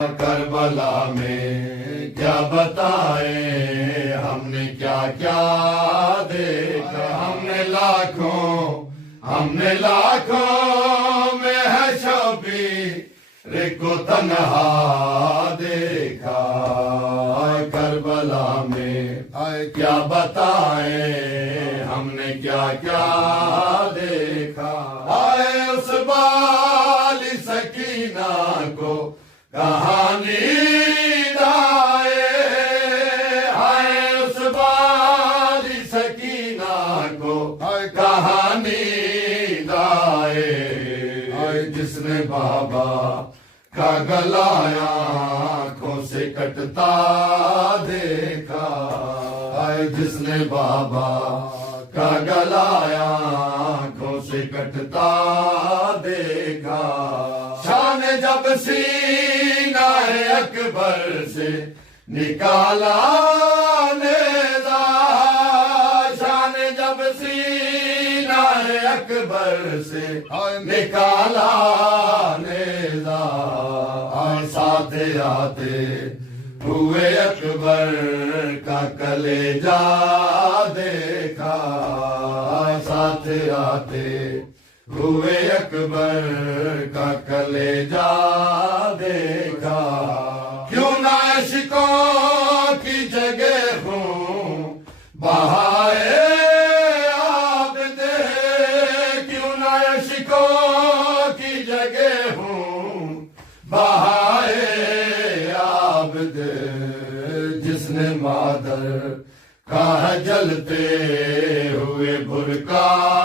کربلا میں کیا بتائیں ہم نے کیا کیا دیکھا، ہم نے لاکھوں میں ہے شبیر کو تنہا دیکھا، کربلا میں کیا بتائیں ہم نے کیا کیا دیکھا، آئے اس بالی سکینہ کو کہانی دائے، ہائے اس بالی سکینہ کو کہانی دائے، جس نے بابا کا گلا آنکھوں سے کٹتا دیکھا، جس نے بابا کا گلا آنکھوں سے کٹتا دیکھا، شان جب سینہ اکبر سے نکالا نیزہ، شان جب سینہ اکبر سے نکالا نیزہ، ساتھ آتے ہوئے اکبر کا کلیجہ دیکھا، ساتھ آتے ہوئے اکبر کا کلیجہ دیکھا، کیوں نہ عشقوں کی جگہ ہوں بہائے عابد، کیوں نہ عشقوں کی جگہ ہوں بہائے عابد، جس نے مادر کا جلتے ہوئے برقع